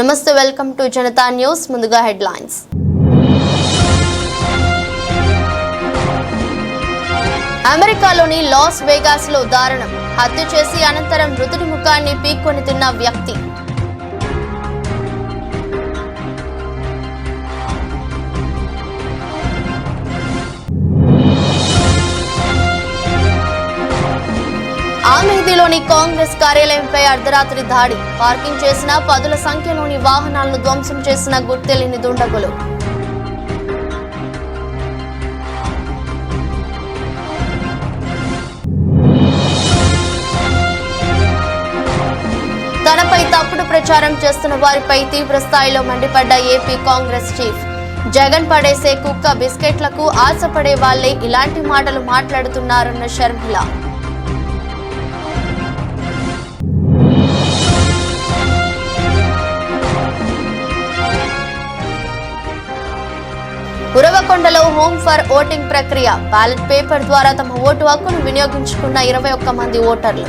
నమస్తే, welcome to Janata news. ముందుగా headlines. అమెరికాలోని లాస్ వేగాస్ లో దారుణం. హత్య చేసి అనంతరం మృతుడి ముఖాన్ని పీక్కొని తిన్న వ్యక్తి. ఆమెదిలోని కాంగ్రెస్ కార్యాలయంపై అర్ధరాత్రి దాడి. పార్కింగ్ చేసిన పదుల సంఖ్యలోని వాహనాలను ధ్వంసం చేసిన గుర్తెలిని దుండగులు. తనపై తప్పుడు ప్రచారం చేస్తున్న వారిపై తీవ్ర స్థాయిలో మండిపడ్డ ఏపీ కాంగ్రెస్ చీఫ్. జగన్ పడేసే కుక్క బిస్కెట్లకు ఆశపడే వాళ్లే ఇలాంటి మాటలు మాట్లాడుతున్నారన్న షర్మిల. ఉరవకొండలో హోమ్ ఫర్ ఓటింగ్ ప్రక్రియ. బ్యాలెట్ పేపర్ ద్వారా తమ ఓటు హక్కును వినియోగించుకున్న 21 మంది ఓటర్లు.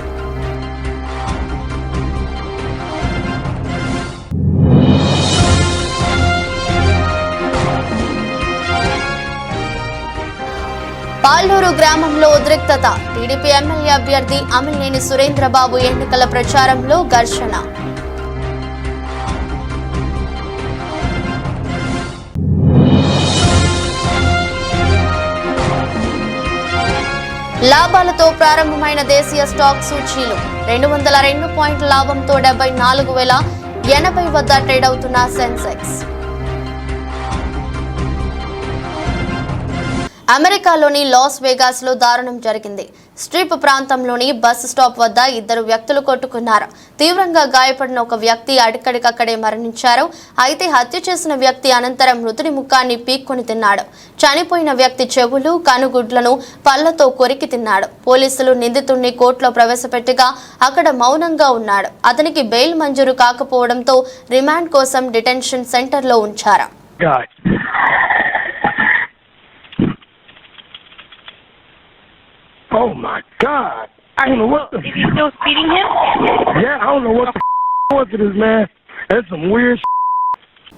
పాల్నూరు గ్రామంలో ఉద్రిక్తత. టీడీపీ ఎమ్మెల్యే అభ్యర్థి అమిలినేని సురేంద్రబాబు ఎన్నికల ప్రచారంలో ఘర్షణ. లాభాలతో ప్రారంభమైన దేశీయ స్టాక్ సూచీలు. 202 పాయింట్ల లాభంతో 74,080 వద్ద ట్రేడ్ అవుతున్న సెన్సెక్స్. అమెరికాలోని లాస్ వేగాస్ లో దారుణం జరిగింది. స్ట్రిప్ ప్రాంతంలోని బస్ స్టాప్ వద్ద 2 వ్యక్తులు కొట్టుకున్నారు. తీవ్రంగా గాయపడిన ఒక వ్యక్తి అక్కడికక్కడే మరణించారు. అయితే హత్య చేసిన వ్యక్తి అనంతరం మృతుడి ముఖాన్ని పీక్కొని తిన్నాడు. చనిపోయిన వ్యక్తి చెవులు, కనుగుడ్లను పళ్లతో కొరికి తిన్నాడు. పోలీసులు నిందితుడిని కోర్టులో ప్రవేశపెట్టగా అక్కడ మౌనంగా ఉన్నాడు. అతనికి బెయిల్ మంజూరు కాకపోవడంతో రిమాండ్ కోసం డిటెన్షన్ సెంటర్లో ఉంచారు. Oh my God! I don't know what the. Is he still speeding him? Yeah, I don't know what the was it is, man. That's some weird.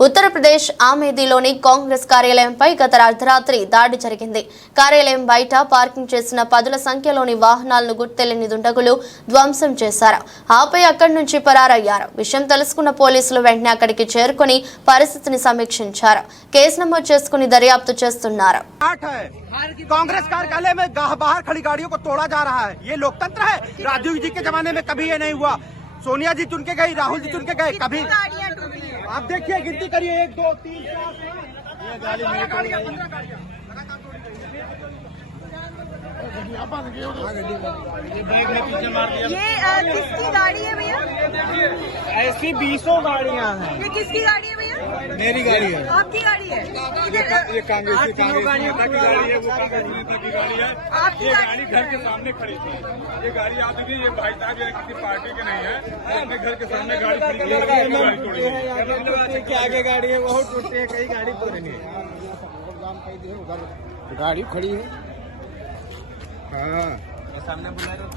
Uttar Pradesh ఆమెదిలోని Congress కార్యాలయంపై గత అర్ధరాత్రి దాడి జరిగింది. కార్యాలయం బయట పార్కింగ్ చేసిన పదుల సంఖ్యలోని వాహనాలను గుర్తెలిని దుండగులు ధ్వంసం చేశారు. ఆపై అక్కడి నుంచి పరారయ్యారు. విషయం తెలుసుకున్న పోలీసులు వెంటనే అక్కడికి చేరుకుని పరిస్థితిని సమీక్షించారు. కేసు నమోదు చేసుకుని దర్యాప్తు చేస్తున్నారు. कांग्रेस कार्यालय में बाहर खड़ी गाड़ियों को तोड़ा जा रहा है। ये लोकतंत्र है? राजीव जी के जमाने में कभी ये नहीं हुआ। सोनिया जी चुन के गई, राहुल जी चुन के गए, कभी आप देखिए, गिनती करिए 1 2 3 ये किसकी गाड़ी है भैया? ऐसी 20 गाड़ियां हैं। ये किसकी गाड़ी है भैया? मेरी गाड़ी है। आपकी गाड़ी है? ये कांग्रेस की गाड़ी है, वो कांग्रेस नेता की गाड़ी है। आपकी ये गाड़ी घर के सामने खड़ी थी। ये गाड़ी आप भी, ये भाई साहब ये किसी पार्टी के नहीं है, अपने घर के सामने गाड़ी खड़ी है। आगे गाड़ी है, बहुत टूटती है, कई गाड़ी तोड़ेंगे। गाड़ी खड़ी है। हाँ, सामने बुला रहे।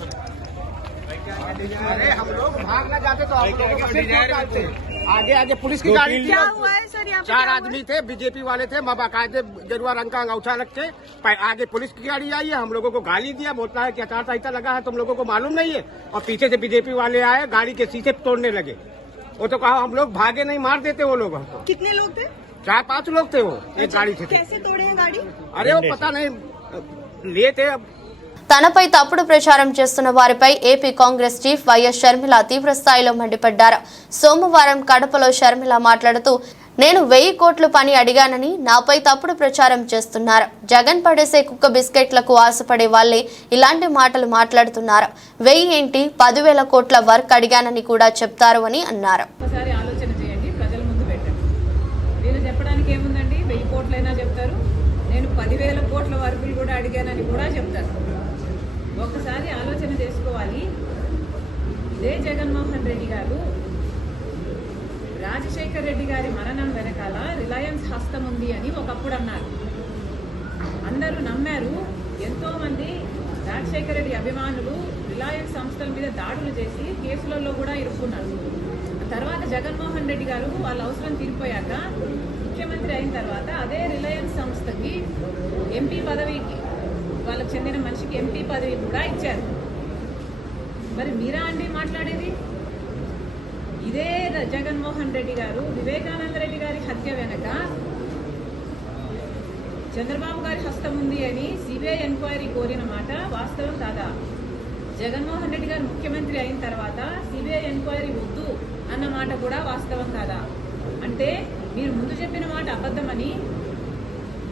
अरे हम लोग भागना चाहते तो आगे आगे पुलिस की गाड़ी। क्या हुआ है सर? यहाँ 4 आदमी थे, बीजेपी वाले थे, बाकायदे गेरुआ रंग का अंगूठा रख के आगे पुलिस की गाड़ी आई है। हम लोगों को गाली दिया, बोलता है कि आचार संहिता लगा है, तुम लोगों को मालूम नहीं है। और पीछे से बीजेपी वाले आए, गाड़ी के शीशे तोड़ने लगे। वो तो कहा हम लोग भागे नहीं, मार देते वो लोग हमको। कितने लोग थे? 4-5 लोग थे वो एक गाड़ी से। कैसे तोड़े हैं गाड़ी? अरे वो पता नहीं लिए थे। తనపై తప్పుడు ప్రచారం చేస్తున్న వారిపై AP Congress chief YS Sharmila తీవ్ర స్థాయిలో మండిపడ్డారు. సోమవారం కడపలో షర్మిల మాట్లాడుతూ, నేను 1000 కోట్ల పని అడిగానని నాపై తప్పుడు ప్రచారం చేస్తున్నారు. జగన్ పడేసే కుక్క బిస్కెట్లకు ఆశపడే వాళ్లే ఇలాంటి మాటలు మాట్లాడుతున్నారు. 1000 ఏంటి, 10,000 కోట్ల వర్క్ అడిగానని కూడా చెప్తారు అని అన్నారు. ఒకసారి ఆలోచన చేయండి, ప్రజల ముందు పెట్టండి. నేను చెప్పడానికి ఏముందండి, 1000 కోట్లైనా చెప్తారు, నేను 10,000 కోట్ల వర్కులు కూడా అడిగానని కూడా చెప్తారు. ఒక్కసారి ఆలోచన చేసుకోవాలి. ఇదే జగన్మోహన్ రెడ్డి గారు రాజశేఖర్ రెడ్డి గారి మరణం వెనకాల రిలయన్స్ హస్తం ఉంది అని ఒకప్పుడు అన్నారు. అందరూ నమ్మారు. ఎంతోమంది రాజశేఖర రెడ్డి అభిమానులు రిలయన్స్ సంస్థల మీద దాడులు చేసి కేసులలో కూడా ఇరుక్కున్నారు. అంత తర్వాత జగన్మోహన్ రెడ్డి గారు వాళ్ళ అవసరం తీరిపోయాక ముఖ్యమంత్రి అయిన తర్వాత అదే రిలయన్స్ సంస్థకి ఎంపీ పదవికి వాళ్ళకి చెందిన మనిషికి ఎంపీ పదవి కూడా ఇచ్చారు. మరి మీరా అండి మాట్లాడేది? ఇదే జగన్మోహన్ రెడ్డి గారు వివేకానంద రెడ్డి గారి హత్య వెనక చంద్రబాబు గారి హస్తం ఉంది అని సిబిఐ ఎంక్వైరీ కోరిన మాట వాస్తవం కాదా? జగన్మోహన్ రెడ్డి గారు ముఖ్యమంత్రి అయిన తర్వాత సిబిఐ ఎంక్వైరీ వద్దు అన్న మాట కూడా వాస్తవం కాదా? అంటే మీరు ముందు చెప్పిన మాట అబద్ధమని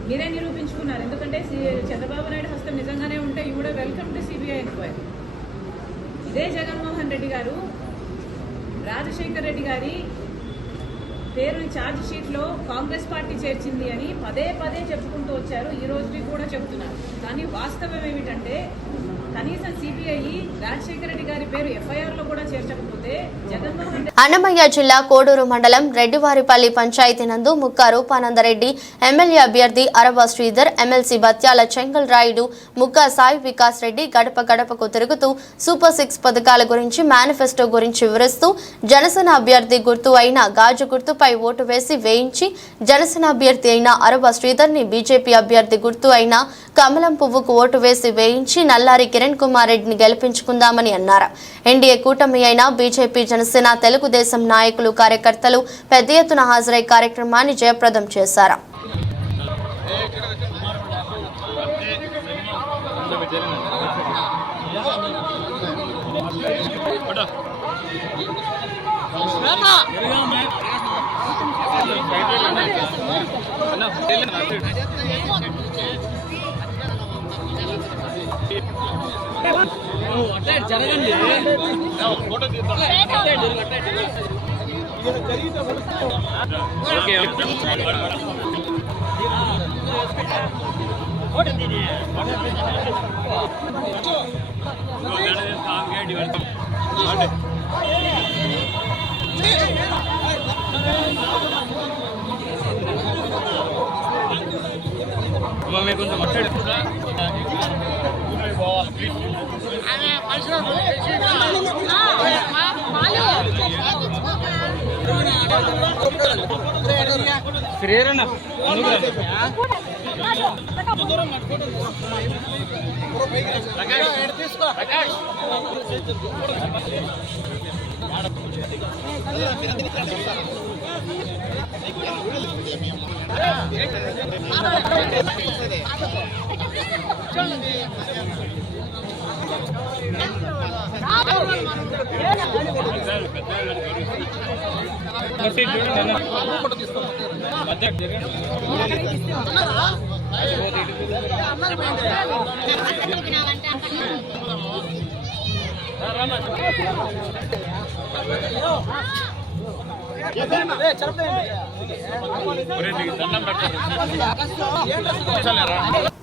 మీరే నిరూపించుకున్నారు. ఎందుకంటే చంద్రబాబు నాయుడు హస్తం నిజంగానే ఉంటే you would welcome to CBI enquiry. ఇదే జగన్మోహన్ రెడ్డి గారు రాజశేఖర్ రెడ్డి గారి పేరుని ఛార్జ్ షీట్లో కాంగ్రెస్ పార్టీ చేర్చింది అని పదే పదే చెప్పుకుంటూ వచ్చారు. ఈ రోజుకి కూడా చెప్తున్నారు. కానీ వాస్తవం ఏమిటంటే కనీసం సిబిఐ రాజశేఖర రెడ్డి గారి పేరు ఎఫ్ఐఆర్ లో కూడా చేర్చకపోతే జగన్మోహన్ అన్నమయ్య జిల్లా కోడూరు మండలం రెడ్డివారిపల్లి పంచాయతీ నందు ముక్కా రూపానందరెడ్డి, ఎమ్మెల్యే అభ్యర్థి అరవ శ్రీధర్, ఎమ్మెల్సీ బత్యాల చెంగల్ రాయుడు, ముక్కా సాయి వికాస్ రెడ్డి గడప గడపకు తిరుగుతూ సూపర్ 6 పథకాల గురించి, మేనిఫెస్టో గురించి వివరిస్తూ జనసేన అభ్యర్థి గుర్తు అయిన గాజు గుర్తుపై ఓటు వేసి వేయించి జనసేన అభ్యర్థి అయిన అరవ శ్రీధర్ ని, బీజేపీ అభ్యర్థి గుర్తు అయిన కమలం పువ్వుకు ఓటు వేసి వేయించి నల్లారి కిరణ్ కుమార్ రెడ్డిని గెలిపించుకుందామని అన్నారు. ఎన్డీఏ కూటమి అయిన బీజేపీ, జనసేన, తెలుగుదేశం నాయకులు, కార్యకర్తలు పెద్ద ఎత్తున హాజరై కార్యక్రమాన్ని జయప్రదం చేశారు.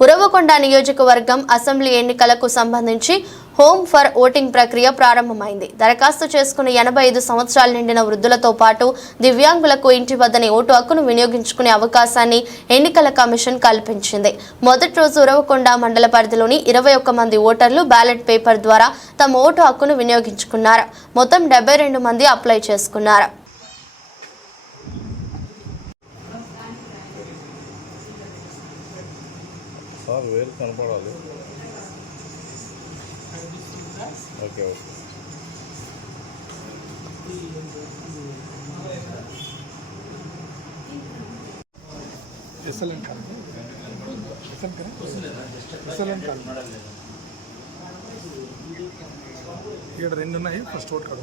ఉరవకొండ నియోజకవర్గం అసెంబ్లీ ఎన్నికలకు సంబంధించి హోమ్ ఫర్ ఓటింగ్ ప్రక్రియ ప్రారంభమైంది. దరఖాస్తు చేసుకున్న 85 సంవత్సరాలు నిండిన వృద్ధులతో పాటు దివ్యాంగులకు ఇంటి వద్దనే ఓటు హక్కును వినియోగించుకునే అవకాశాన్ని ఎన్నికల కమిషన్ కల్పించింది. మొదటి రోజు ఉరవకొండ మండల పరిధిలోని 21 మంది ఓటర్లు బ్యాలెట్ పేపర్ ద్వారా తమ ఓటు హక్కును వినియోగించుకున్నారు. మొత్తం 72 మంది అప్లై చేసుకున్నారు. వేరు కనపడాలి. Okay okay. ఎస్ఎల్ఎన్ కాదు, ఎస్ఎల్ఎన్ కాదు. ఇక్కడ 2 ఉన్నాయి. ఫస్ట్ ఓట్ కాదు.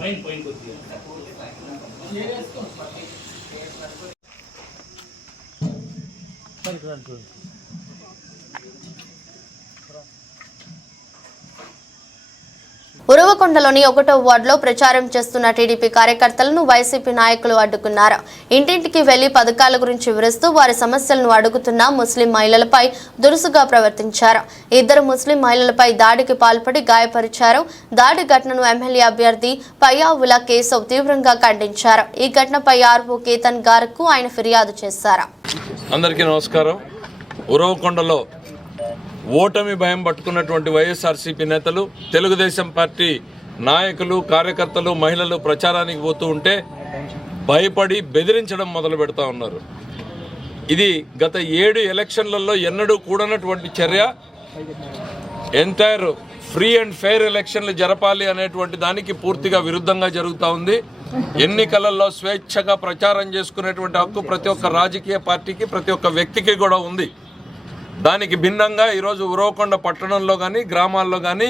ఉరవకొండలోని 1వ వార్డులో ప్రచారం చేస్తున్న టీడీపీ కార్యకర్తలను వైసీపీ నాయకులు అడ్డుకున్నారు. ఇంటింటికి వెళ్లి పథకాల గురించి వివరిస్తూ వారి సమస్యలను అడుగుతున్న ముస్లిం మహిళలపై దురుసుగా ప్రవర్తించారు. 2 ముస్లిం మహిళలపై దాడికి పాల్పడి గాయపరిచారు. దాడి ఘటనను ఎమ్మెల్యే అభ్యర్థి పయ్యావుల కేశవ్ తీవ్రంగా ఖండించారు. ఈ ఘటనపై ఆర్ఓ కేతన్ గార్కు ఆయన ఫిర్యాదు చేశారు. అందరికీ నమస్కారం. ఉరవకొండలో ఓటమి భయం పట్టుకున్నటువంటి వైఎస్ఆర్సీపీ నేతలు, తెలుగుదేశం పార్టీ నాయకులు, కార్యకర్తలు, మహిళలు ప్రచారానికి పోతూ ఉంటే భయపడి బెదిరించడం మొదలు పెడతా ఉన్నారు. ఇది గత 7 ఎలక్షన్లలో ఎన్నడూ కూడనటువంటి చర్య. ఎంటైర్ ఫ్రీ అండ్ ఫెయిర్ ఎలక్షన్లు జరపాలి అనేటువంటి దానికి పూర్తిగా విరుద్ధంగా జరుగుతూ ఉంది. ఎన్నికలలో స్వేచ్ఛగా ప్రచారం చేసుకునేటువంటి హక్కు ప్రతి ఒక్క రాజకీయ పార్టీకి, ప్రతి ఒక్క వ్యక్తికి కూడా ఉంది. దానికి భిన్నంగా ఈరోజు ఉరవకొండ పట్టణంలో కానీ గ్రామాల్లో కానీ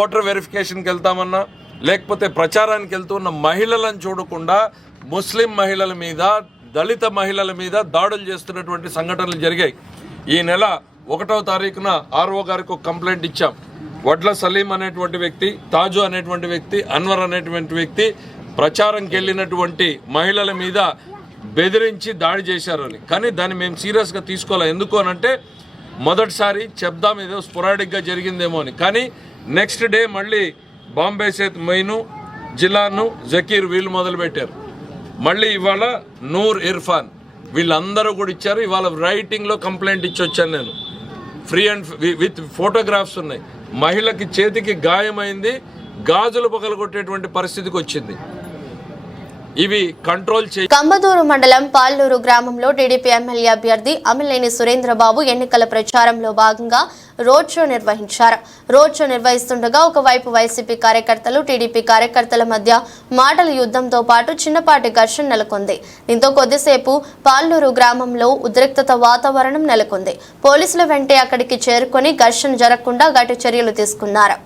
ఓటర్ వెరిఫికేషన్కి వెళ్తామన్నా లేకపోతే ప్రచారానికి వెళ్తున్న మహిళలను చూడకుండా ముస్లిం మహిళల మీద, దళిత మహిళల మీద దాడులు చేస్తున్నటువంటి సంఘటనలు జరిగాయి. ఈ నెల 1వ తారీఖున ఆర్ఓ గారికి ఒక కంప్లైంట్ ఇచ్చాం. వడ్ల సలీం అనేటువంటి వ్యక్తి, తాజు అనేటువంటి వ్యక్తి, అన్వర్ అనేటువంటి వ్యక్తి ప్రచారంకి వెళ్ళినటువంటి మహిళల మీద బెదిరించి దాడి చేశారని. కానీ దాన్ని మేము సీరియస్గా తీసుకోవాలి. ఎందుకు అనంటే మొదటిసారి చెప్దాం ఏదో స్పొరాడిక్గా జరిగిందేమో అని. కానీ నెక్స్ట్ డే మళ్ళీ బాంబే సేత్ మొయిను, జిలాను, జకీర్ వీళ్ళు మొదలుపెట్టారు. మళ్ళీ ఇవాళ నూర్ ఇర్ఫాన్ వీళ్ళందరూ కూడా ఇచ్చారు. ఇవాళ రైటింగ్లో కంప్లైంట్ ఇచ్చి వచ్చాను నేను. ఫ్రీ అండ్ విత్ ఫోటోగ్రాఫ్స్ ఉన్నాయి. మహిళకి చేతికి గాయమైంది, గాజులు పగలగొట్టేటువంటి పరిస్థితికి వచ్చింది. ఇవి కంట్రోల్ చేయ. కంబదూరు మండలం పాల్లూరు గ్రామంలో టీడీపీ ఎమ్మెల్యే అభ్యర్థి అమిలేని సురేంద్రబాబు ఎన్నికల ప్రచారంలో భాగంగా రోడ్ షో నిర్వహించారు. రోడ్ షో నిర్వహిస్తుండగా ఒకవైపు వైసీపీ కార్యకర్తలు, టీడీపీ కార్యకర్తల మధ్య మాటల యుద్ధంతో పాటు చిన్నపాటి ఘర్షణ నెలకొంది. దీంతో కొద్దిసేపు పాల్లూరు గ్రామంలో ఉద్రిక్తత వాతావరణం నెలకొంది. పోలీసుల వెంటే అక్కడికి చేరుకొని ఘర్షణ జరగకుండా గట్టి చర్యలు తీసుకున్నారు.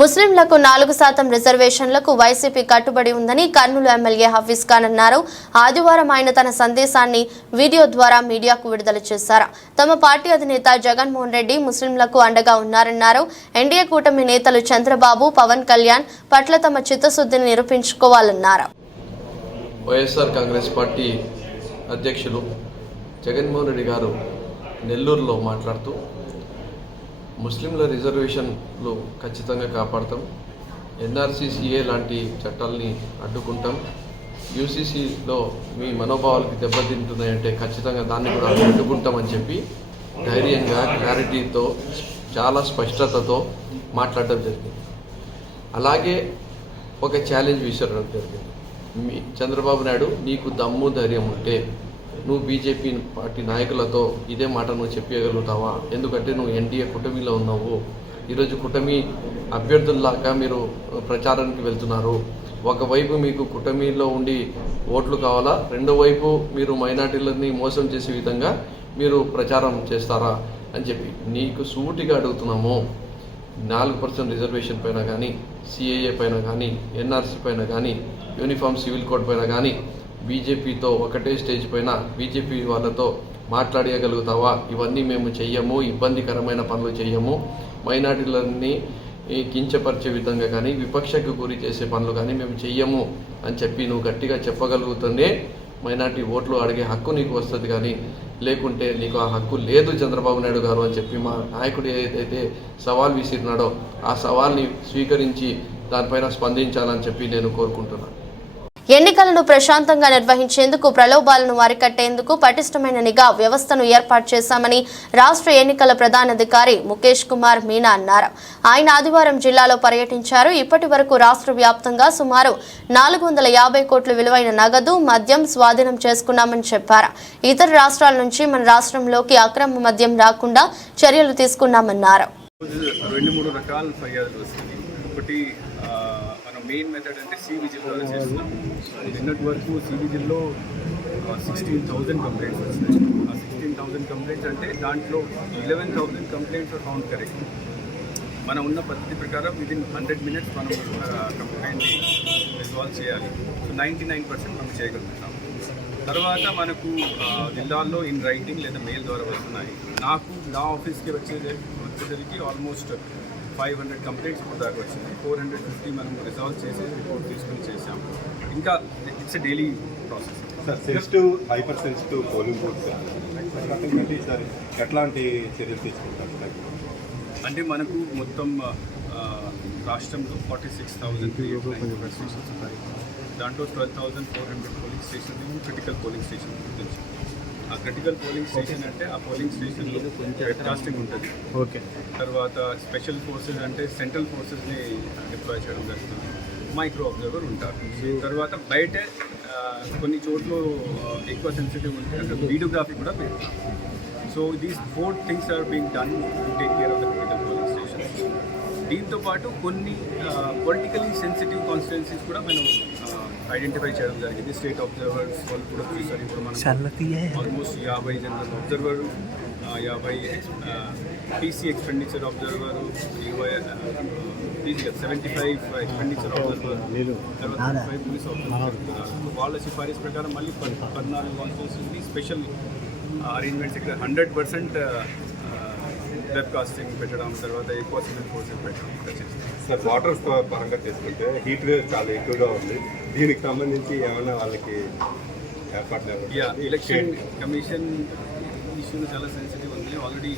ముస్లింలకు 4% రిజర్వేషన్లకు వైసీపీ కట్టుబడి ఉందని కర్నూలు ఎమ్మెల్యే హఫీజ్ ఖాన్ అన్నారు. ఆదివారం ఆయన తన సందేశాన్ని వీడియో ద్వారా మీడియాకు విడుదల చేశారు. తమ పార్టీ అధినేత జగన్మోహన్ రెడ్డి ముస్లింలకు అండగా ఉన్నారన్నారు. ఎన్డీఏ కూటమి నేతలు చంద్రబాబు, పవన్ కళ్యాణ్ పట్ల తమ చిత్తశుద్ధిని నిరూపించుకోవాలన్నారు. వైఎస్ఆర్ కాంగ్రెస్ పార్టీ అధ్యక్షులు జగన్మోహన్ రెడ్డి గారు నెల్లూరులో మాట్లాడుతూ ముస్లింల రిజర్వేషన్లు ఖచ్చితంగా కాపాడతాం, ఎన్ఆర్సీసీఏ లాంటి చట్టాలని అడ్డుకుంటాం, యూసీసీలో మీ మనోభావాలకు దెబ్బతింటున్నాయంటే ఖచ్చితంగా దాన్ని కూడా అడ్డుకుంటామని చెప్పి ధైర్యంగా, క్లారిటీతో, చాలా స్పష్టతతో మాట్లాడడం జరిగింది. అలాగే ఒక ఛాలెంజ్ విసరడం జరిగింది. చంద్రబాబు నాయుడు, నీకు దమ్ము ధైర్యం ఉంటే నువ్వు బీజేపీ పార్టీ నాయకులతో ఇదే మాట నువ్వు చెప్పగలుగుతావా? ఎందుకంటే నువ్వు ఎన్డీఏ కూటమిలో ఉన్నావు. ఈరోజు కూటమి అభ్యర్థుల్లాగా మీరు ప్రచారానికి వెళ్తున్నారు. ఒకవైపు మీకు కూటమిలో ఉండి ఓట్లు కావాలా, రెండో వైపు మీరు మైనార్టీలని మోసం చేసే విధంగా మీరు ప్రచారం చేస్తారా అని చెప్పి నీకు సూటిగా అడుగుతున్నాము. 4% రిజర్వేషన్ పైన కానీ, సిఏఏ పైన కానీ, ఎన్ఆర్సీ పైన కానీ, యూనిఫామ్ సివిల్ కోడ్ పైన కానీ బీజేపీతో ఒకటే స్టేజ్ పైన బీజేపీ వాళ్ళతో మాట్లాడగలుగుతావా? ఇవన్నీ మేము చెయ్యము, ఇబ్బందికరమైన పనులు చెయ్యము, మైనార్టీలన్నీ కించపరిచే విధంగా కానీ, విపక్షకు గురి చేసే పనులు కానీ మేము చెయ్యము అని చెప్పి నువ్వు గట్టిగా చెప్పగలుగుతుందే మైనార్టీ ఓట్లు అడిగే హక్కు నీకు వస్తుంది. కానీ లేకుంటే నీకు ఆ హక్కు లేదు చంద్రబాబు నాయుడు గారు అని చెప్పి మా నాయకుడు ఏదైతే సవాల్ విసిరినాడో ఆ సవాల్ని స్వీకరించి దానిపైన స్పందించాలని చెప్పి నేను కోరుకుంటున్నాను. ఎన్నికలను ప్రశాంతంగా నిర్వహించేందుకు ప్రలోభాలను అరికట్టేందుకు పటిష్టమైన నిఘా వ్యవస్థను ఏర్పాటు చేశామని రాష్ట్ర ఎన్నికల ప్రధానాధికారి ముఖేష్ కుమార్ మీనా అన్నారు. ఆయన ఆదివారం జిల్లాలో పర్యటించారు. ఇప్పటి వరకు రాష్ట్ర వ్యాప్తంగా సుమారు 450 కోట్ల విలువైన నగదు, మద్యం స్వాధీనం చేసుకున్నామని చెప్పారు. ఇతర రాష్ట్రాల నుంచి మన రాష్ట్రంలోకి అక్రమ మద్యం రాకుండా చర్యలు తీసుకున్నామన్నారు. 2-3 రకాల ఫిర్యాదులు వస్తుంది. ఒకటి మనం మెయిన్ మెథడ్ అంటే సి విజిల్ ద్వారా చేస్తున్నాం. నిన్నటి వరకు సిబిజిల్లో 16,000 కంప్లైంట్స్ వచ్చినాయి. ఆ 16,000 కంప్లైంట్స్ అంటే దాంట్లో 11,000 కంప్లైంట్స్ కౌంట్ కరెక్ట్. మనం ఉన్న పద్ధతి ప్రకారం విదిన్ 100 minutes మనం కంప్లైంట్ని రిజాల్వ్ చేయాలి. సో 99% మనం చేయగలుగుతాం. తర్వాత మనకు జిల్లాల్లో ఇన్ రైటింగ్ లేదా మెయిల్ ద్వారా వస్తున్నాయి. నాకు నా ఆఫీస్కి వచ్చేసరికి ఆల్మోస్ట్ 500 కంప్లైంట్స్ ఇప్పుడు దాకా వచ్చింది. 450 మనం రిజాల్వ్ చేసి రిపోర్ట్ తీసుకుని చేసాము. ఇంకా it's a daily process. Sir sensitive hyper sensitive polling booths sir ఎట్లాంటి చర్యలు తీసుకుంటారు? అంటే మనకు మొత్తం రాష్ట్రంలో 46,300 స్టేషన్స్ ఉన్నాయి. దాంట్లో 12,400 polling station critical polling station గురించి. ఆ క్రిటికల్ పోలింగ్ స్టేషన్ అంటే ఆ పోలింగ్ స్టేషన్లో వెబ్కాస్టింగ్ ఉంటుంది. ఓకే. తర్వాత స్పెషల్ ఫోర్సెస్ అంటే సెంట్రల్ ఫోర్సెస్ని డిప్లాయ్ చేయడం జరుగుతుంది. మైక్రో అబ్జర్వర్ ఉంటారు. తర్వాత బయట కొన్ని చోట్ల ఎక్కువ సెన్సిటివ్ ఉంటుంది, వీడియోగ్రఫీ కూడా పెరుగుతుంది. So these 4 things are being done to take care of the critical polling station. దీంతో పాటు కొన్ని పొలిటికలీ సెన్సిటివ్ కాన్స్టిట్యున్సీస్ కూడా మనం ఐడెంటిఫై చేయడం జరిగింది. స్టేట్ అబ్జర్వర్స్ వాళ్ళు కూడా చూసారు. ఇప్పుడు మనం almost 50 general observer, 50 PC expenditure observer, 75 expenditure observer, తర్వాత 35 పోలీస్ అబ్జర్వర్. వాళ్ళ సిఫారసు ప్రకారం మళ్ళీ 14 కాన్స్టిట్యున్సీస్ని స్పెషల్ అరేంజ్మెంట్స్ ఇక్కడ 100% వెబ్కాస్టింగ్ పెట్టడం, తర్వాత ఎక్కువ సివిల్ ఫోర్సెస్ పెట్టడం చేస్తాం. సార్ వాటర్ పరంగా చేసుకుంటే హీట్ వేవ్ చాలా ఎక్కువగా ఉంది. దీనికి సంబంధించి ఏమైనా వాళ్ళకి ఏర్పాట్లు? ఎలక్షన్ కమిషన్ ఇష్యూలు చాలా సెన్సిటివ్ ఉంది. ఆల్రెడీ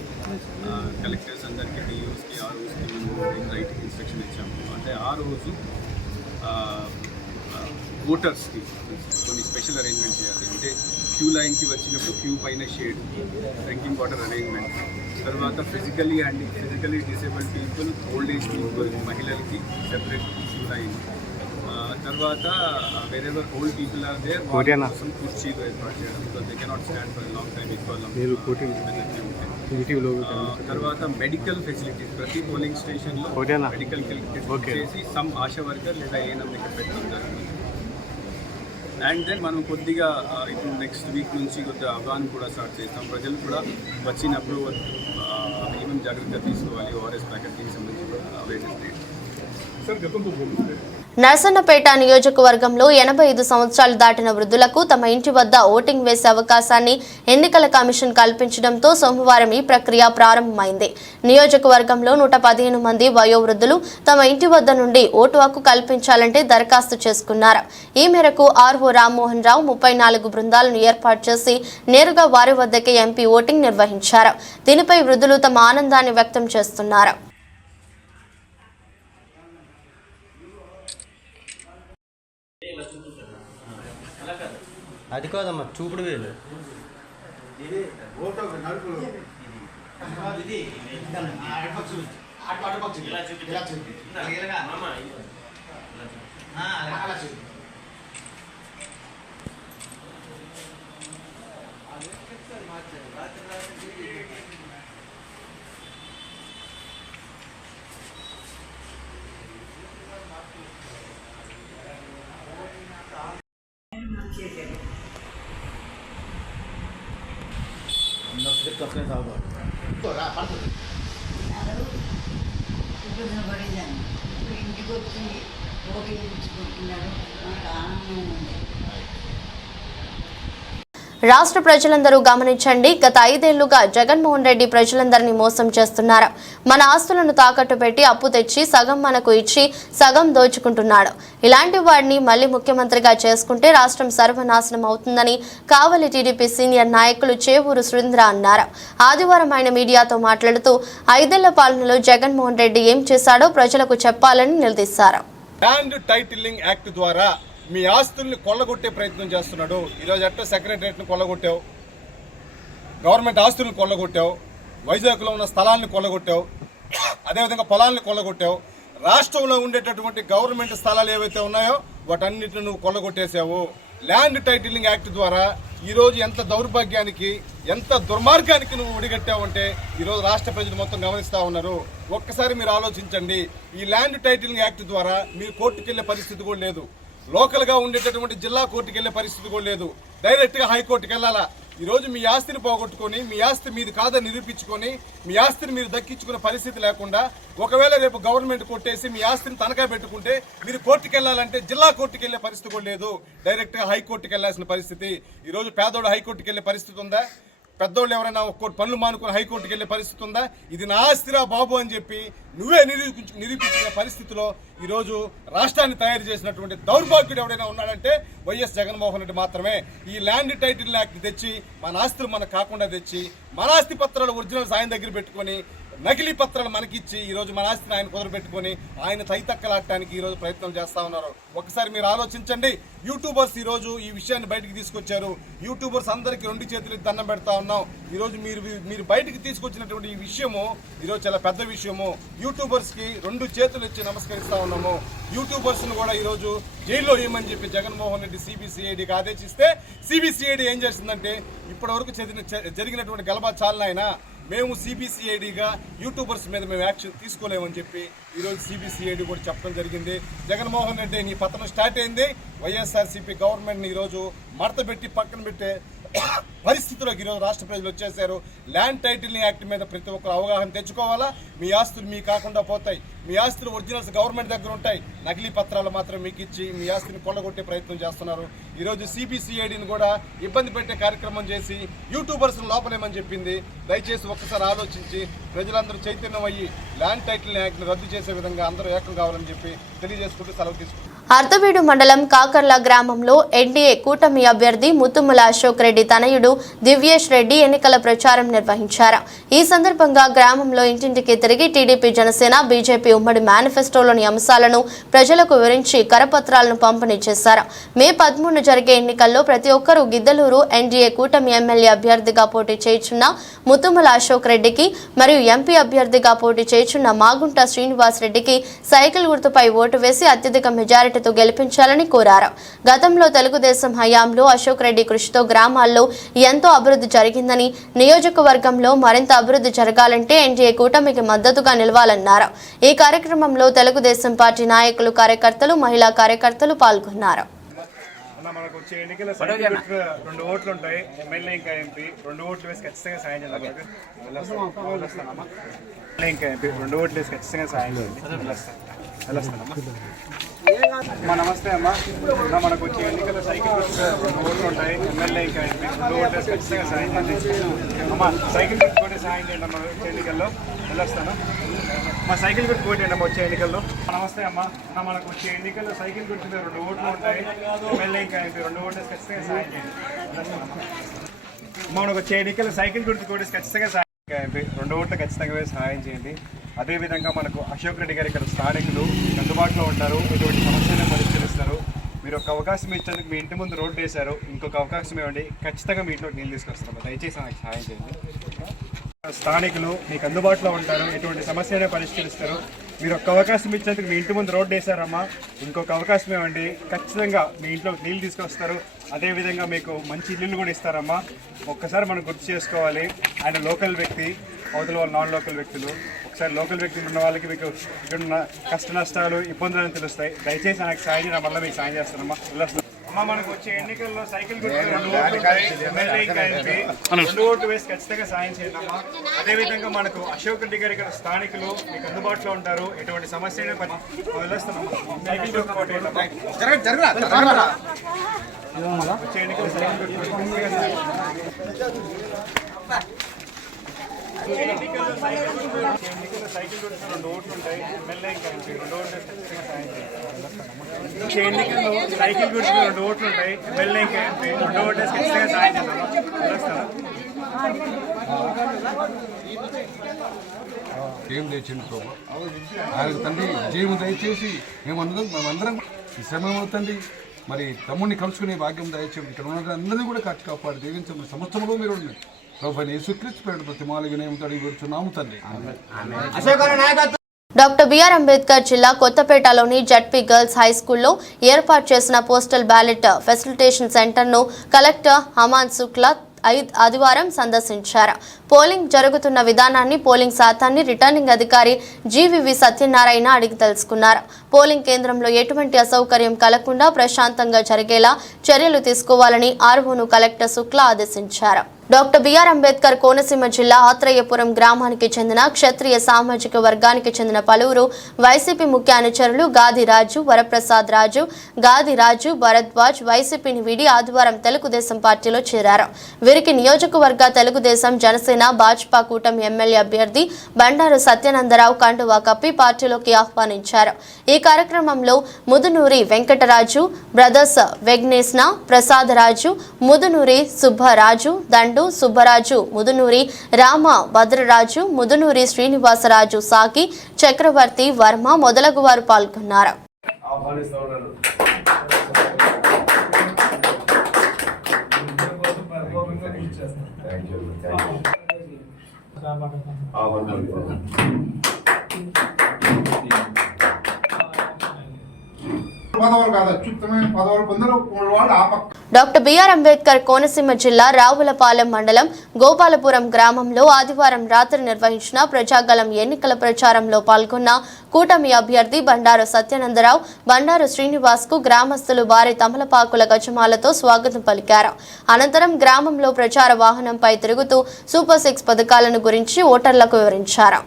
కలెక్టర్స్ అందరికీ, డిఓస్కి, ఆర్ఓస్కి మేము రైటింగ్ ఇన్స్ట్రక్షన్ ఇచ్చాము. అంటే ఆ రోజు ఓటర్స్కి కొన్ని స్పెషల్ అరేంజ్మెంట్ చేయాలి. అంటే క్యూ లైన్కి వచ్చినప్పుడు క్యూ పైన షేడ్, డ్రింకింగ్ వాటర్ అరేంజ్మెంట్, తర్వాత physically disabled people, old age people, మహిళలకి సెపరేట్ క్యూ లైన్, తర్వాత wherever old people are there వాళ్ళ కోసం కుర్చీలు ఏర్పాటు చేయడం. Because they cannot stand for long time తర్వాత మెడికల్ ఫెసిలిటీస్ ప్రతి పోలింగ్ స్టేషన్లో మెడికల్ చేసి సమ్ ఆశా వర్కర్ లేదా ఏఎన్ఎం ఇక్కడ పెట్టడం జరుగుతుంది. అండ్ దెన్ మనం కొద్దిగా ఇప్పుడు నెక్స్ట్ వీక్ నుంచి కొద్దిగా అవగాహన కూడా స్టార్ట్ చేస్తాం. ప్రజలు కూడా వచ్చినప్పుడు ఏమేమి జాగ్రత్తలు తీసుకోవాలి, ఓఆర్ఎస్ ప్యాకెట్కి సంబంధించి అవేర్నెస్. నర్సన్నపేట నియోజకవర్గంలో 85 సంవత్సరాలు దాటిన వృద్ధులకు తమ ఇంటి వద్ద ఓటింగ్ వేసే అవకాశాన్ని ఎన్నికల కమిషన్ కల్పించడంతో సోమవారం ఈ ప్రక్రియ ప్రారంభమైంది. నియోజకవర్గంలో 115 మంది వయోవృద్ధులు తమ ఇంటి వద్ద నుండి ఓటు హక్కు కల్పించాలంటే దరఖాస్తు చేసుకున్నారు. ఈ మేరకు ఆర్ఓ రామ్మోహన్ రావు 34 బృందాలను ఏర్పాటు చేసి నేరుగా వారి వద్దకే ఎంపీ ఓటింగ్ నిర్వహించారు. దీనిపై వృద్ధులు తమ ఆనందాన్ని వ్యక్తం చేస్తున్నారు. అది కాదమ్మా, చూపుడు వేలు. ఇంటికి వచ్చి ఓటు వేయించుకుంటున్నాడు. నాకు ఆనందం ఉంది. రాష్ట్ర ప్రజలందరూ గమనించండి. గత 5 ఏళ్లుగా జగన్మోహన్ రెడ్డి ప్రజలందరినీ మోసం చేస్తున్నారు. మన ఆస్తులను తాకట్టు పెట్టి అప్పు తెచ్చి సగం మనకు ఇచ్చి సగం దోచుకుంటున్నాడు. ఇలాంటి వాడిని మళ్లీ ముఖ్యమంత్రిగా చేసుకుంటే రాష్ట్రం సర్వనాశనం అవుతుందని కావలి టీడీపీ సీనియర్ నాయకులు చేవూరు సురేంద్ర అన్నారు. ఆదివారం ఆయన మీడియాతో మాట్లాడుతూ 5 ఏళ్ల పాలనలో జగన్మోహన్ రెడ్డి ఏం చేశాడో ప్రజలకు చెప్పాలని నిలదీశారు. ల్యాండ్ టైటిలింగ్ యాక్ట్ ద్వారా మీ ఆస్తుల్ని కొల్లగొట్టే ప్రయత్నం చేస్తున్నాడు. ఈరోజు అట్ట సెక్రటరియట్ని కొల్లగొట్టావు, గవర్నమెంట్ ఆస్తులను కొల్లగొట్టావు, వైజాగ్లో ఉన్న స్థలాన్ని కొల్లగొట్టావు, అదేవిధంగా పొలాలను కొల్లగొట్టావు. రాష్ట్రంలో ఉండేటటువంటి గవర్నమెంట్ స్థలాలు ఏవైతే ఉన్నాయో వాటన్నిటిని నువ్వు కొల్లగొట్టేసావు. ల్యాండ్ టైటిలింగ్ యాక్ట్ ద్వారా ఈరోజు ఎంత దౌర్భాగ్యానికి, ఎంత దుర్మార్గానికి నువ్వు ఒడిగట్టావంటే ఈరోజు రాష్ట్ర ప్రజలు మొత్తం గమనిస్తూ ఉన్నారు. ఒక్కసారి మీరు ఆలోచించండి. ఈ ల్యాండ్ టైటిలింగ్ యాక్ట్ ద్వారా మీరు కోర్టుకు వెళ్లే పరిస్థితి కూడా లేదు. లోకల్గా ఉండేటటువంటి జిల్లా కోర్టుకు వెళ్ళే పరిస్థితి కూడా లేదు. డైరెక్ట్గా హైకోర్టుకు వెళ్ళాలా. ఈరోజు మీ ఆస్తిని పోగొట్టుకొని, మీ ఆస్తి మీది కాదని నిరూపించుకొని, మీ ఆస్తిని మీరు దక్కించుకునే పరిస్థితి లేకుండా, ఒకవేళ రేపు గవర్నమెంట్ కొట్టేసి మీ ఆస్తిని తనఖా పెట్టుకుంటే మీరు కోర్టుకు వెళ్ళాలంటే జిల్లా కోర్టుకు వెళ్ళే పరిస్థితి కూడా లేదు. డైరెక్ట్గా హైకోర్టుకు వెళ్ళాల్సిన పరిస్థితి. ఈరోజు పేదోడు హైకోర్టుకు వెళ్ళే పరిస్థితి ఉందా? పెద్దోళ్ళు ఎవరైనా ఒక్కోటి పనులు మానుకుని హైకోర్టుకు వెళ్ళే పరిస్థితి ఉందా? ఇది నా ఆస్తిరా బాబు అని చెప్పి నువ్వే నిరూపించుకునే పరిస్థితిలో ఈరోజు రాష్ట్రాన్ని తయారు చేసినటువంటి దౌర్భాగ్యుడు ఎవరైనా ఉన్నాడంటే వైఎస్ జగన్మోహన్ రెడ్డి మాత్రమే. ఈ ల్యాండ్ టైటిల్ యాక్ట్ తెచ్చి మన ఆస్తులు మనకు కాకుండా తెచ్చి, మన ఆస్తి పత్రాలు ఒరిజినల్స్ ఆయన దగ్గర పెట్టుకొని, నకిలీ పత్రాలు మనకిచ్చి ఈరోజు మన ఆస్తిని ఆయన కుదరబెట్టుకొని ఆయన తైతక్కలాడటానికి ఈరోజు ప్రయత్నం చేస్తా ఉన్నారు. ఒకసారి మీరు ఆలోచించండి. యూట్యూబర్స్ ఈరోజు ఈ విషయాన్ని బయటికి తీసుకొచ్చారు. యూట్యూబర్స్ అందరికీ 2 చేతులు దండం పెడతా ఉన్నాం. ఈరోజు మీరు బయటికి తీసుకొచ్చినటువంటి ఈ విషయము ఈరోజు చాలా పెద్ద విషయము. యూట్యూబర్స్కి 2 చేతులు ఇచ్చి నమస్కరిస్తా ఉన్నాము. యూట్యూబర్స్ను కూడా ఈరోజు జైల్లో వేయమని చెప్పి జగన్మోహన్ రెడ్డి సిబిసిఐడికి ఆదేశిస్తే సిబిసిఐడి ఏం చేసిందంటే ఇప్పటి వరకు జరిగినటువంటి గలబా చాలనైనా మేము సిబిసిఐడిగా యూట్యూబర్స్ మీద మేము యాక్షన్ తీసుకోలేమని చెప్పి ఈరోజు సిబిసిఐడి కూడా చెప్పడం జరిగింది. జగన్మోహన్ రెడ్డి నీ పతనం స్టార్ట్ అయింది. వైఎస్ఆర్సీపీ గవర్నమెంట్ని ఈరోజు మడత పెట్టి పక్కన పెట్టే పరిస్థితులకు ఈరోజు రాష్ట్ర ప్రజలు వచ్చేసారు. ల్యాండ్ టైటిలింగ్ యాక్ట్ మీద ప్రతి ఒక్కరు అవగాహన తెచ్చుకోవాలా. మీ ఆస్తులు మీ కాకుండా పోతాయి. మీ ఆస్తులు ఒరిజినల్స్ గవర్నమెంట్ దగ్గర ఉంటాయి. నకిలీ పత్రాలు మాత్రం మీకు ఇచ్చి మీ ఆస్తిని కొల్లగొట్టే ప్రయత్నం చేస్తున్నారు. ఈరోజు సిబిసిఐడిని కూడా ఇబ్బంది పెట్టే కార్యక్రమం చేసి యూట్యూబర్స్ లోపలేమని చెప్పింది. దయచేసి ఒక్కసారి ఆలోచించి ప్రజలందరూ చైతన్యం అయ్యి ల్యాండ్ టైటిలింగ్ యాక్ట్ని రద్దు చేసే విధంగా అందరూ ఏకం కావాలని చెప్పి తెలియజేసుకుంటూ సెలవు తీసుకుంటారు. అర్ధవీడు మండలం కాకర్ల గ్రామంలో ఎన్డీఏ కూటమి అభ్యర్థి ముత్తుముల అశోక్ రెడ్డి తనయుడు దివ్యేష్ రెడ్డి ఎన్నికల ప్రచారం నిర్వహించారు. ఈ సందర్భంగా గ్రామంలో ఇంటింటికి తిరిగి టీడీపీ, జనసేన, బీజేపీ ఉమ్మడి మేనిఫెస్టోలోని అంశాలను ప్రజలకు వివరించి కరపత్రాలను పంపిణీ చేశారు. మే 13 జరిగే ఎన్నికల్లో ప్రతి ఒక్కరూ గిద్దలూరు ఎన్డీఏ కూటమి ఎమ్మెల్యే అభ్యర్థిగా పోటీ చేయుచున్న ముత్తుముల అశోక్ రెడ్డికి మరియు ఎంపీ అభ్యర్థిగా పోటీ చేయుచున్న మాగుంట శ్రీనివాస్ రెడ్డికి సైకిల్ గుర్తుపై ఓటు వేసి అత్యధిక మెజారిటీతో గెలిపించాలని కోరారు. గతంలో తెలుగుదేశం హయాంలో అశోక్ రెడ్డి కృషితో గ్రామాల్లో ఎంతో అభివృద్ధి జరిగిందని, నియోజకవర్గంలో మరింత అభివృద్ధి జరగాలంటే ఎన్డీఏ కూటమికి మద్దతుగా నిలవాలన్నారు. ఈ కార్యక్రమంలో తెలుగుదేశం పార్టీ నాయకులు, కార్యకర్తలు, మహిళా కార్యకర్తలు పాల్గొన్నారు. మనకు వచ్చే ఎన్నికల సైకిల్ 2 ఓట్లు ఉంటాయి. ఎమ్మెల్యే ఇంకా ఎంపీ 2 ఓట్లు వేసి ఖచ్చితంగా సాయం చేయాలి. ఇంకా ఎంపీ 2 ఓట్లు వేసి ఖచ్చితంగా సాయం చేయాలి. వెళ్ళొస్తానమ్మా. నమస్తే అమ్మా. మనకు వచ్చే ఎన్నికల సైకిల్ 2 ఓట్లు ఉంటాయి. ఎమ్మెల్యే ఇంకా ఎంపీ 2 ఓట్లు వేసి ఖచ్చితంగా సాయం చేయాలి. అమ్మా సైకిల్ పెట్టుకుంటే సాయం చేయండి అమ్మా. వచ్చే ఎన్నికల్లో వెళ్ళొస్తాను. మా సైకిల్ గుర్తు పోటీ వచ్చే ఎన్నికల్లో. నమస్తే అమ్మా. మనకు వచ్చే ఎన్నికల్లో సైకిల్ గుర్తు 2 ఓట్లు ఉంటాయి. ఎమ్మెల్యే ఇంకా ఎంపీ 2 ఓట్లు ఖచ్చితంగా సాయం చేయండి. మనకు వచ్చే ఎన్నికల్లో సైకిల్ గుర్తు కూడా ఖచ్చితంగా సాయం ఎంపీ 2 ఓట్లు ఖచ్చితంగా సహాయం చేయండి. అదేవిధంగా మనకు అశోక్ రెడ్డి గారు ఇక్కడ స్థానికులు అందుబాటులో ఉంటారు. ఎటువంటి సమస్యలను పరిష్కరిస్తారు. మీరు ఒక అవకాశం ఇచ్చేందుకు మీ ఇంటి ముందు రోడ్డు వేశారు. ఇంకొక అవకాశం ఇవ్వండి. ఖచ్చితంగా మీ ఇంట్లో నీళ్ళు తీసుకొస్తాము. దయచేసి నాకు సహాయం చేయండి. స్థానికులు మీకు అందుబాటులో ఉంటారు. ఎటువంటి సమస్యనే పరిష్కరిస్తారు. మీరు ఒక్క అవకాశం ఇచ్చేందుకు మీ ఇంటి ముందు రోడ్డు వేశారమ్మా. ఇంకొక అవకాశం ఇవ్వండి. ఖచ్చితంగా మీ ఇంట్లో నీళ్ళు తీసుకొస్తారు. అదేవిధంగా మీకు మంచి ఇల్లులు కూడా ఇస్తారమ్మా. ఒక్కసారి మనం గుర్తు చేసుకోవాలి. ఆయన లోకల్ వ్యక్తి, అవతల వాళ్ళు నాన్ లోకల్ వ్యక్తులు. ఒకసారి లోకల్ వ్యక్తులు ఉన్న వాళ్ళకి మీకు ఇక్కడ కష్ట నష్టాలు, ఇబ్బందులు తెలుస్తాయి. దయచేసి నాకు సాయం చేయడం వల్ల మీకు సాయం చేస్తారమ్మా. అమ్మ మనకు వచ్చే ఎన్నికల్లో సైకిల్ గుర్తు 2 ఓట్లు ఉంటాయి. ఎమ్మెల్యే ఇంకా ఎంపీ 2 ఓట్లు వేసి ఖచ్చితంగా సాయం చేయండి అమ్మా. అదేవిధంగా మనకు అశోక్ రెడ్డి గారు ఇక్కడ స్థానికులు మీకు అందుబాటులో ఉంటారు. ఎటువంటి సమస్య వెళ్ళొస్తామమ్మా. సైకిల్ గుర్తు పోటీ వచ్చే ఎన్నికల సైకిల్ సైకిల్ గుర్తు 2 ఓట్లు ఉంటాయి. ఎమ్మెల్యే ఇంకా ఎంపీ 2 ఓట్లు ఖచ్చితంగా సాయం చేయండి. ఎన్నికల్లో సైకిల్ గుర్తు 2 ఓట్లు ఉంటాయి. ఎమ్మెల్యే ఇంకా ఎంపీ 2 ఓట్లు ఖచ్చితంగా సాయం చేస్తాను. ఏం తెచ్చింది ప్రభు ఆయన తండ్రి జీవం దయచేసి మేమందరం ఈ శ్రమ తండ్రి మరి తమ్ముడిని కలుసుకునే భాగ్యం దయచేసి ఇక్కడ ఉన్న అందరినీ కూడా కాచి కాపాడు దీవించండి. సంవత్సరంలో మీరు ఉన్నాయి ప్రభు యేసుక్రీస్తు పేరిట ప్రతి మాలిగనేమితో అడిగి కూర్చున్నాము తండ్రి. డాక్టర్ బిఆర్ అంబేద్కర్ జిల్లా కొత్తపేటలోని జడ్పీ గర్ల్స్ హై స్కూల్లో ఏర్పాటు చేసిన పోస్టల్ బ్యాలెట్ ఫెసిలిటేషన్ సెంటర్ను కలెక్టర్ హమాన్ శుక్లా ఆదివారం సందర్శించారు. పోలింగ్ జరుగుతున్న విధానాన్ని, పోలింగ్ శాతాన్ని రిటర్నింగ్ అధికారి జీవీవి సత్యనారాయణ అడిగి తెలుసుకున్నారు. పోలింగ్ కేంద్రంలో ఎటువంటి అసౌకర్యం కలగకుండా ప్రశాంతంగా జరిగేలా చర్యలు తీసుకోవాలని ఆర్ఓను కలెక్టర్ శుక్లా ఆదేశించారు. డాక్టర్ బిఆర్ అంబేద్కర్ కోనసీమ జిల్లా ఆత్రేయపురం గ్రామానికి చెందిన క్షత్రియ సామాజిక వర్గానికి చెందిన పలువురు వైసీపీ ముఖ్య అనుచరులు గాది రాజు, వరప్రసాద్ రాజు, గాది రాజు, భరద్వాజ్ వైసీపీని వీడి ఆదివారం తెలుగుదేశం పార్టీలో చేరారు. వీరికి నియోజకవర్గ తెలుగుదేశం, జనసేన, భాజపా కూటమి ఎమ్మెల్యే అభ్యర్థి బండారు సత్యానందరావు కండువా కప్పి పార్టీలోకి ఆహ్వానించారు. ఈ కార్యక్రమంలో ముదునూరి వెంకటరాజు, బ్రదర్స్ వెగ్నేస్న ప్రసాదరాజు, ముదునూరి సుబ్బరాజు, దండు సుబ్బరాజు, ముదునూరి రామ భద్రరాజు, ముదునూరి శ్రీనివాసరాజు, సాకి చక్రవర్తి వర్మ మొదలగు వారు పాల్గొన్నారు. డాక్టర్ బిఆర్ అంబేద్కర్ కోనసీమ జిల్లా రావులపాలెం మండలం గోపాలపురం గ్రామంలో ఆదివారం రాత్రి నిర్వహించిన ప్రజాగళం ఎన్నికల ప్రచారంలో పాల్గొన్న కూటమి అభ్యర్థి బండారు సత్యానందరావు, బండారు శ్రీనివాస్ కు గ్రామస్తులు భారీ తమలపాకుల గజమాలతో స్వాగతం పలికారు. అనంతరం గ్రామంలో ప్రచార వాహనంపై తిరుగుతూ సూపర్ 6 పథకాలను గురించి ఓటర్లకు వివరించారు.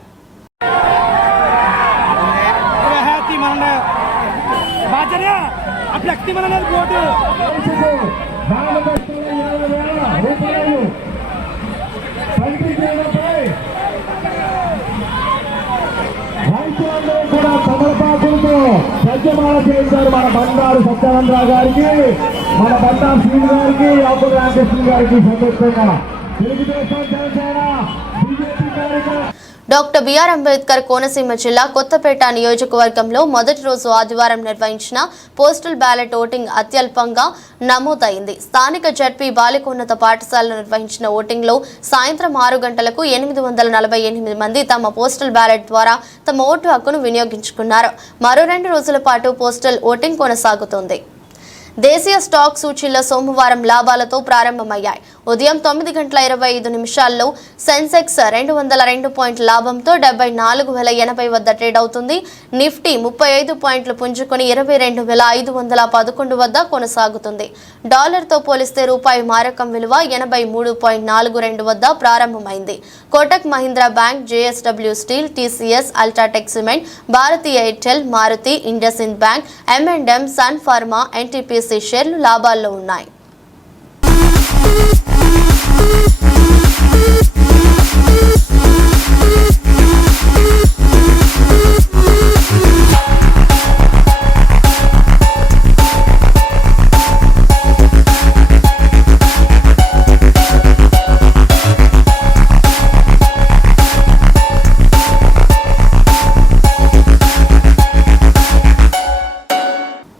కూడా తమలపాకులతో సత్యమాల చేశారు మన బండారు సత్యానందరావు గారికి, మన బండారు శ్రీని గారికి, అప్పుడు రామకృష్ణ గారికి సంతోషంగా తెలుగుదేశం, జనసేన, బీజేపీ కార్యక్రమం. డాక్టర్ బిఆర్ అంబేద్కర్ కోనసీమ జిల్లా కొత్తపేట నియోజకవర్గంలో మొదటి రోజు ఆదివారం నిర్వహించిన పోస్టల్ బ్యాలెట్ ఓటింగ్ అత్యల్పంగా నమోదైంది. స్థానిక జడ్పీ బాలికోన్నత పాఠశాలలో నిర్వహించిన ఓటింగ్లో సాయంత్రం 6 గంటలకు 848 మంది తమ పోస్టల్ బ్యాలెట్ ద్వారా తమ ఓటు హక్కును వినియోగించుకున్నారు. మరో 2 రోజుల పాటు పోస్టల్ ఓటింగ్ కొనసాగుతుంది. దేశీయ స్టాక్ సూచీల్లో సోమవారం లాభాలతో ప్రారంభమయ్యాయి. ఉదయం 9:25 సెన్సెక్స్ 202 పాయింట్ల లాభంతో 74,080 వద్ద ట్రేడ్ అవుతుంది. నిఫ్టీ 35 పాయింట్లు పుంజుకొని 22,511 వద్ద కొనసాగుతుంది. డాలర్తో పోలిస్తే రూపాయి మారకం విలువ 83.42 వద్ద ప్రారంభమైంది. Kotak Mahindra bank, JSW steel, TCS, UltraTech cement, Bharti Airtel, Maruti, IndusInd bank, M&M, Sun Pharma, NTPC షేర్లు లాభాల్లో ఉన్నాయి.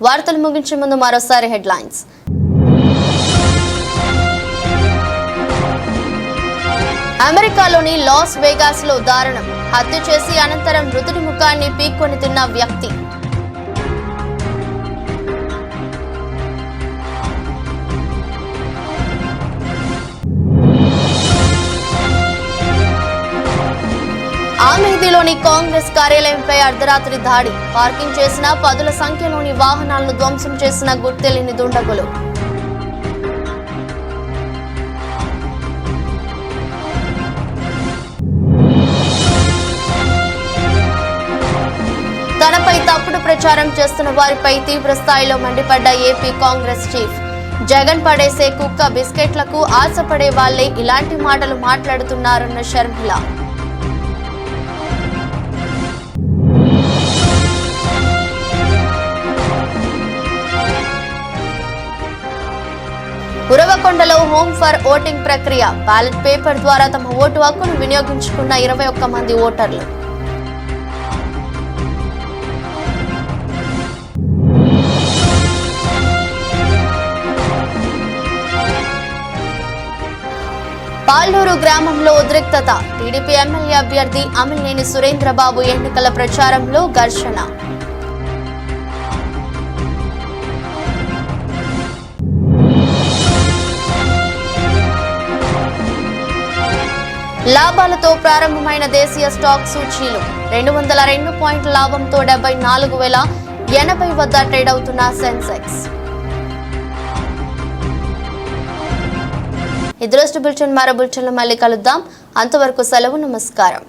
వార్తలు ముగించే ముందు మరోసారి హెడ్లైన్స్. అమెరికాలోని లాస్ వేగాస్ లో దారుణం, హత్య చేసి అనంతరం మృతుడి ముఖాన్ని పీక్కొని తిన్న వ్యక్తి. ఆమేధిలోని కాంగ్రెస్ కార్యాలయంపై అర్ధరాత్రి దాడి, పార్కింగ్ చేసిన 10ల సంఖ్యలోని వాహనాలను ధ్వంసం చేసిన గుర్తెలిని దుండగులు. తనపై తప్పుడు ప్రచారం చేస్తున్న వారిపై తీవ్ర స్థాయిలో మండిపడ్డ ఏపీ కాంగ్రెస్ చీఫ్. జగన్ పడేసే కుక్క బిస్కెట్లకు ఆశపడే వాళ్లే ఇలాంటి మాటలు మాట్లాడుతున్నారన్న షర్మిల. ఉరవకొండలో హోమ్ ఫర్ ఓటింగ్ ప్రక్రియ, బ్యాలెట్ పేపర్ ద్వారా తమ ఓటు హక్కును వినియోగించుకున్న 21 మంది ఓటర్లు. పాల్నూరు గ్రామంలో ఉద్రిక్తత, టీడీపీ ఎమ్మెల్యే అభ్యర్థి అమిలినేని సురేంద్రబాబు ఎన్నికల ప్రచారంలో ఘర్షణ. లాభాలతో ప్రారంభమైన దేశీయ స్టాక్ సూచీలు 202 పాయింట్ల లాభంతో 74,000 80 వద్ద ట్రేడ్ అవుతున్న సెన్సెక్స్. ఈ దృష్టి బులెటిన్ మరో బులెటిన్లో మళ్ళీ కలుద్దాం. అంతవరకు సెలవు. నమస్కారం.